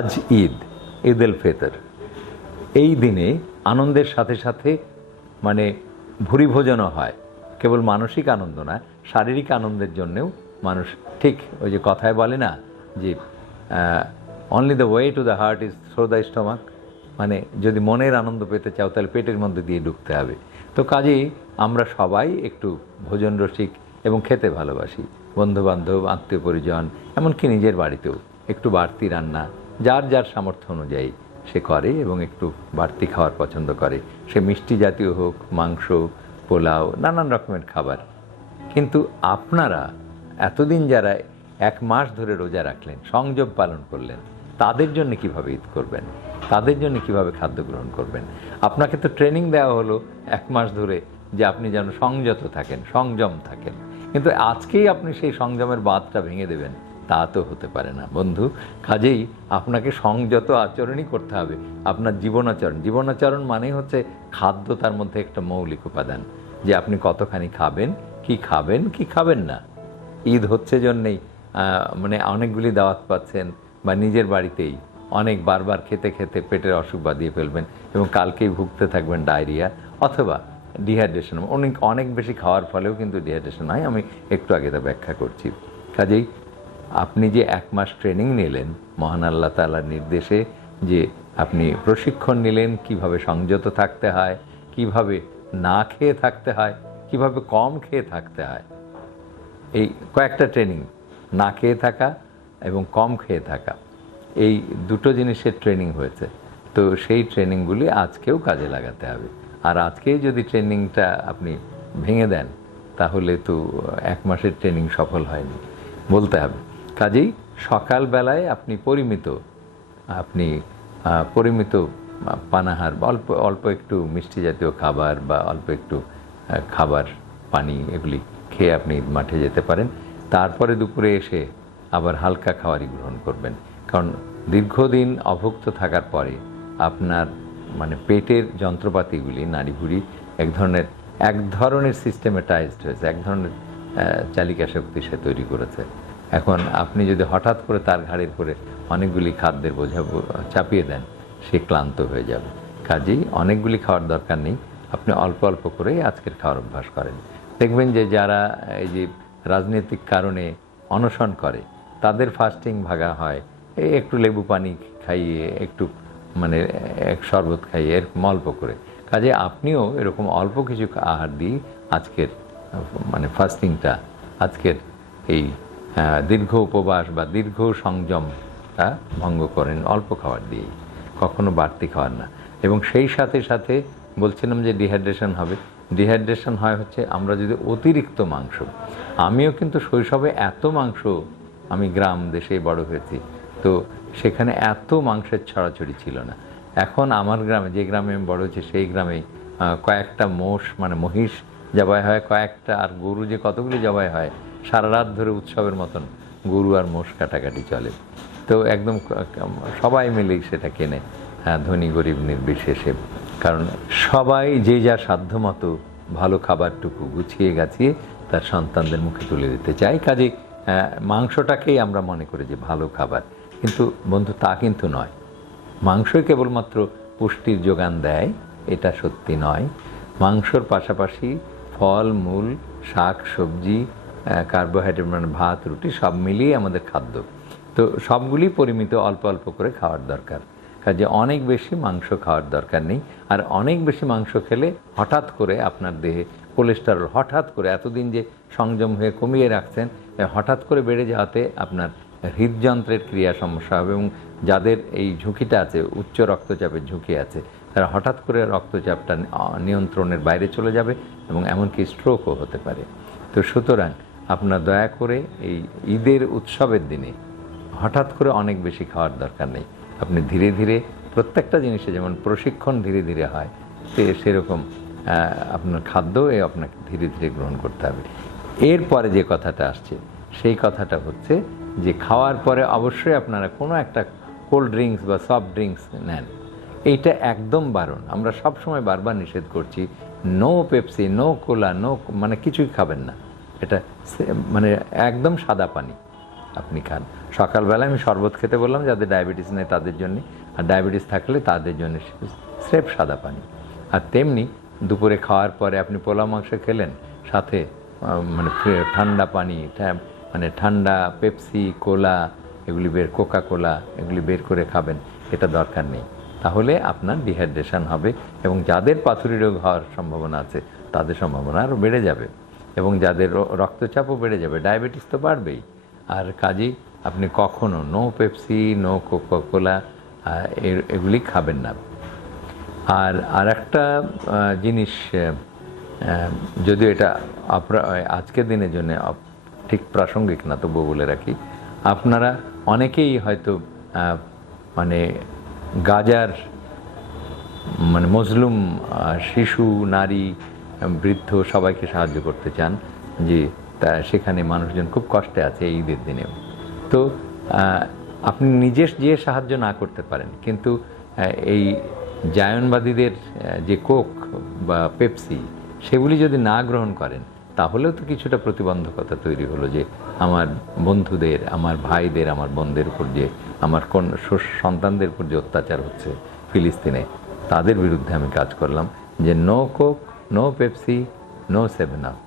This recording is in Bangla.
আজ ঈদ ঈদ উল ফিতর। এই দিনে আনন্দের সাথে সাথে মানে ভুরি ভোজনও হয়। কেবল মানসিক আনন্দ না, শারীরিক আনন্দের জন্যেও মানুষ, ঠিক ওই যে কথায় বলে না যে only the way to the heart is through the stomach মানে যদি মনের আনন্দ পেতে চাও, তাহলে পেটের মধ্যে দিয়ে ঢুকতে হবে। তো কাজেই আমরা সবাই একটু ভোজন রসিক এবং খেতে ভালোবাসি। বন্ধুবান্ধব, আত্মীয় পরিজন, এমনকি নিজের বাড়িতেও একটু বাড়তি রান্না যার যার সামর্থ্য অনুযায়ী সে করে এবং একটু বাড়তি খাওয়ার পছন্দ করে। সে মিষ্টি জাতীয় হোক, মাংস, পোলাও, নানান রকমের খাবার। কিন্তু আপনারা এতদিন যারা এক মাস ধরে রোজা রাখলেন, সংযম পালন করলেন, তাদের জন্য কীভাবে ঈদ করবেন? তাদের জন্য কীভাবে খাদ্য গ্রহণ করবেন? আপনাকে তো ট্রেনিং দেওয়া হলো এক মাস ধরে যে আপনি যেন সংযত থাকেন, সংযম থাকেন। কিন্তু আজকেই আপনি সেই সংযমের বাঁধটা ভেঙে দেবেন। তা তো হতে পারে না। বন্ধু, কাজেই আপনাকে সংযত আচরণই করতে হবে, আপনার জীবনাচরণ। জীবনাচরণ মানেই হচ্ছে খাদ্য তার মধ্যে একটা মৌলিক উপাদান, যে আপনি কতখানি খাবেন, কি খাবেন কি খাবেন না। ঈদ হচ্ছে জন্যেই মানে অনেকগুলি দাওয়াত পাচ্ছেন, বা নিজের বাড়িতেই অনেক বারবার খেতে খেতে পেটের অসুখ বাঁধিয়ে ফেলবেন এবং কালকেই ভুগতে থাকবেন ডায়রিয়া অথবা ডিহাইড্রেশন। অনেক অনেক বেশি খাওয়ার ফলেও কিন্তু ডিহাইড্রেশন হয়, আমি একটু আগে তা ব্যাখ্যা করছি। কাজেই আপনি যে এক মাস ট্রেনিং নিলেন, মহান আল্লাহ তাআলার নির্দেশে যে আপনি প্রশিক্ষণ নিলেন, কীভাবে সংযত থাকতে হয়, কীভাবে না খেয়ে থাকতে হয়, কীভাবে কম খেয়ে থাকতে হয়, এই কয়েকটা ট্রেনিং না খেয়ে থাকা এবং কম খেয়ে থাকা, এই দুটো জিনিসের ট্রেনিং হয়েছে। তো সেই ট্রেনিংগুলি আজকেও কাজে লাগাতে হবে। আর আজকেই যদি ট্রেনিংটা আপনি ভেঙে দেন, তাহলে তো এক মাসের ট্রেনিং সফল হয়নি, বলতে হবে। কাজেই সকালবেলায় আপনি পরিমিত আপনি পরিমিত পানাহার অল্প অল্প একটু মিষ্টি জাতীয় খাবার বা অল্প একটু খাবার, পানি এগুলি খেয়ে আপনি মাঠে যেতে পারেন। তারপরে দুপুরে এসে আবার হালকা খাবারই গ্রহণ করবেন। কারণ দীর্ঘদিন অভুক্ত থাকার পরে আপনার মানে পেটের যন্ত্রপাতিগুলি, নাড়িভুড়ি এক ধরনের এক ধরনের সিস্টেমেটাইজড হয়েছে, এক ধরনের চালিকা শক্তি সে তৈরি করেছে। এখন আপনি যদি হঠাৎ করে তার ঘাড়ের করে অনেকগুলি খাদ্যের বোঝা চাপিয়ে দেন, সে ক্লান্ত হয়ে যাবে। কাজেই অনেকগুলি খাওয়ার দরকার নেই। আপনি অল্প অল্প করেই আজকের খাওয়ার অভ্যাস করেন। দেখবেন যে যারা এই যে রাজনৈতিক কারণে অনশন করে, তাদের ফাস্টিং ভাগা হয়। এই একটু লেবু পানি খাইয়ে, একটু মানে এক শরবত খাইয়ে, এরকম অল্প করে। কাজে আপনিও এরকম অল্প কিছু আহার দিয়ে আজকের মানে ফাস্টিংটা আজকের এই দীর্ঘ উপবাস বা দীর্ঘ সংযমটা ভঙ্গ করেন, অল্প খাবার দিয়েই কখনো বাড়তি খাওয়ার না। এবং সেই সাথে সাথে বলছিলাম যে ডিহাইড্রেশন হবে। ডিহাইড্রেশন হয় হচ্ছে আমরা যদি অতিরিক্ত মাংস, আমিও কিন্তু শৈশবে এত মাংস, আমি গ্রাম দেশে বড় হয়েছি, তো সেখানে এত মাংসের ছড়াছড়ি ছিল না। এখন আমার গ্রামে, যে গ্রামে আমি বড় হয়েছি, সেই গ্রামে কয়েকটা মোষ মানে মহিষ জবাই হয় কয়েকটা, আর গরু যে কতগুলি জবাই হয় সারা রাত ধরে উৎসবের মতন গরু আর মোষ কাটাকাটি চলে। তো একদম সবাই মিলেই সেটা কেনে হ্যাঁ ধনী, গরিব, নির্বিশেষে। কারণ সবাই যে যা সাধ্য মতো ভালো খাবারটুকু গুছিয়ে গাছিয়ে তার সন্তানদের মুখে তুলে দিতে চাই কাজে মাংসটাকেই আমরা মনে করি যে ভালো খাবার। কিন্তু বন্ধু, তা কিন্তু নয়। মাংসই কেবলমাত্র পুষ্টির যোগান দেয়, এটা সত্যি নয়। মাংসর পাশাপাশি ফল, মূল, শাক, সবজি কার্বোহাইড্রেট মানে ভাত, রুটি, সব মিলিয়ে আমাদের খাদ্য। তো সবগুলি পরিমিত অল্প অল্প করে খাওয়ার দরকার। কাজে অনেক বেশি মাংস খাওয়ার দরকার নেই। আর অনেক বেশি মাংস খেলে হঠাৎ করে আপনার দেহে কোলেস্টেরল হঠাৎ করে এতদিন যে সংযম হয়ে কমিয়ে রাখছেন হঠাৎ করে বেড়ে যাওয়াতে আপনার হৃদযন্ত্রের ক্রিয়া সমস্যা হবে এবং যাদের এই ঝুঁকিটা আছে, উচ্চ রক্তচাপের ঝুঁকি আছে তারা হঠাৎ করে রক্তচাপটা নিয়ন্ত্রণের বাইরে চলে যাবে এবং এমনকি স্ট্রোকও হতে পারে। তো সুতরাং আপনার দয়া করে এই ঈদের উৎসবের দিনে হঠাৎ করে অনেক বেশি খাওয়ার দরকার নেই। আপনি ধীরে ধীরে প্রত্যেকটা জিনিসে যেমন প্রশিক্ষণ ধীরে ধীরে হয়, সে, সেরকম আপনার খাদ্য এ আপনাকে ধীরে ধীরে গ্রহণ করতে হবে। এরপরে যে কথাটা আসছে, সেই কথাটা হচ্ছে যে খাওয়ার পরে অবশ্যই আপনারা কোনো একটা কোল্ড ড্রিঙ্কস বা সফট ড্রিঙ্কস নেন। এইটা একদম বারণ। আমরা সব সময় বারবার নিষেধ করছি no Pepsi no cola no মানে কিছুই খাবেন না। এটা মানে একদম সাদা পানি আপনি খান। সকালবেলা আমি শরবত খেতে বললাম, যাদের ডায়াবেটিস নেই তাদের জন্য, আর ডায়াবেটিস থাকলে তাদের জন্য স্রেফ সাদা পানি। আর তেমনি দুপুরে খাওয়ার পরে আপনি পোলা মাংস খেলেন, সাথে মানে ঠান্ডা পানি মানে ঠান্ডা পেপসি কোলা এগুলি বের কোকা কোলা এগুলি বের করে খাবেন, এটা দরকার নেই। তাহলে আপনার ডিহাইড্রেশন হবে এবং যাদের পাথুরি রোগ হওয়ার সম্ভাবনা আছে, তাদের সম্ভাবনা আরও বেড়ে যাবে এবং যাদের রক্তচাপও বেড়ে যাবে ডায়াবেটিস তো বাড়বেই। আর কাজেই আপনি কখনো no Pepsi no Coca Cola এগুলি খাবেন না। আর আর একটা জিনিস যদিও এটা আজকের দিনের জন্য ঠিক প্রাসঙ্গিক না, তবুও বলে রাখি। আপনারা অনেকেই হয়তো মানে গাজার মানে মজলুম শিশু, নারী, বৃদ্ধ সবাইকে সাহায্য করতে চান। যে তা সেখানে মানুষজন খুব কষ্টে আছে ঈদের দিনেও তো আপনি নিজে যে সাহায্য না করতে পারেন, কিন্তু এই জায়নবাদীদের যে কোক বা পেপসি, সেগুলি যদি না গ্রহণ করেন তাহলেও তো কিছুটা প্রতিবন্ধকতা তৈরি হলো যে আমার বন্ধুদের, আমার ভাইদের, আমার বোনদের উপর যে, আমার কোন সন্তানদের উপর যে অত্যাচার হচ্ছে ফিলিস্তিনে, তাদের বিরুদ্ধে আমি কাজ করলাম যে no Coke no Pepsi no seven up